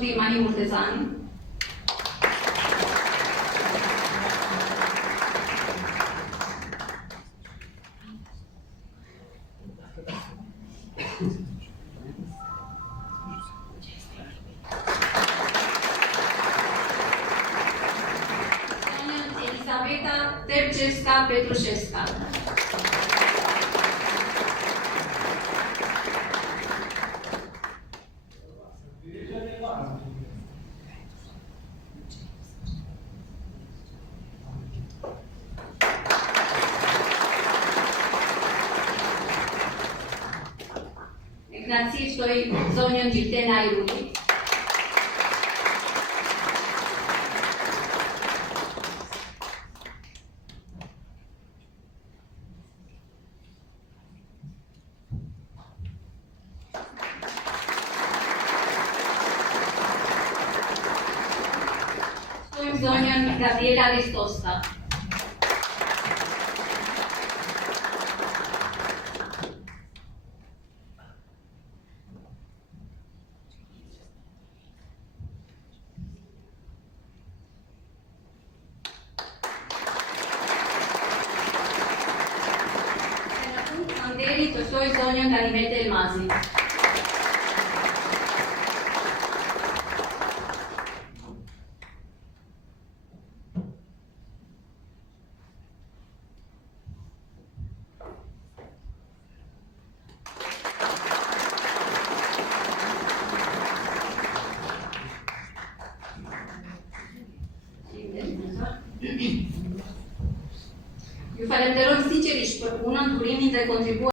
Sofii Mani Murtezan. Elisaveta Tercesca Petrușesca. Ignații Zonion Gitena Iruli. Zonion Gabriela Ristosta. Andrei Tosoi Zonion Ganimede Elmazi. Eu farem de rog sincer și pe unul, în turimii de contribuție.